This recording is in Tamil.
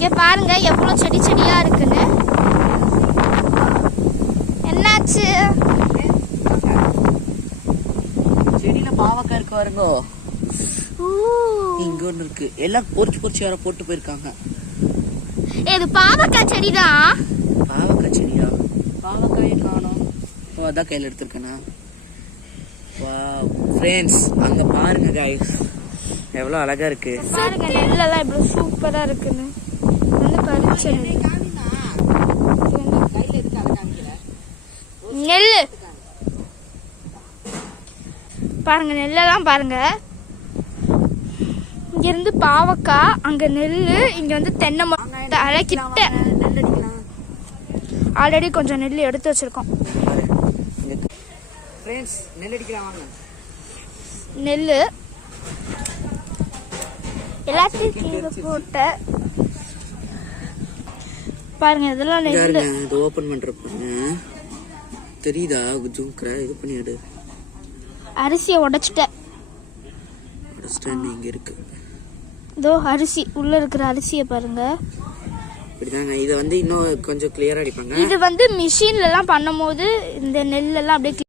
இங்க பாருங்க எவ்வளவு செடி செடியா இருக்குன்னு. என்னாச்சு? செடியில பாவக்காய் இருக்கு பாருங்க. இங்க ஒண்ணு இருக்கு. எல்லாம் பொறிச்சு வேற போட்டு போயிருக்காங்க. இது பாவக்காய் செடிதான். பாவக்காய் செடியா? பாவக்காயை காணோம். அதான் கையில எடுத்திருக்கேனா? வாவ் ஃப்ரெண்ட்ஸ், அங்க பாருங்க गाइस, எவ்வளவு அழகா இருக்கு பாருங்க. நெல்லெல்லாம் இவ்வளவு சூப்பரா இருக்குன்னு வந்து பறிச்சு நெல்லு பாருங்க. நெல்லெல்லாம் பாருங்க. இங்க இருந்து பாவக்காய், அங்க நெல்லு, இங்க வந்து தென்னை மரம். அழைக்கிட்ட ஆல்ரெடி கொஞ்சம் நெல் எடுத்து வச்சிருக்கோம். நெல்லு எல்லாத்தையும் கீழே போட்ட பாருங்க. இதெல்லாம் நெல்லு. இது ஓபன் பண்றப்ப தெரியுதா? ஜூம்கற இது பண்ணி எடு. அரிசியை உடைச்சிட்டேன். இங்க இருக்கு இதோ அரிசி. உள்ள இருக்கிற அரிசியை பாருங்க. இப்படிதாங்க. இதை வந்து இன்னும் கொஞ்சம் கிளியரா அடிப்பாங்க. இது வந்து மிஷின்ல எல்லாம் பண்ணும்போது இந்த நெல் எல்லாம் அப்படியே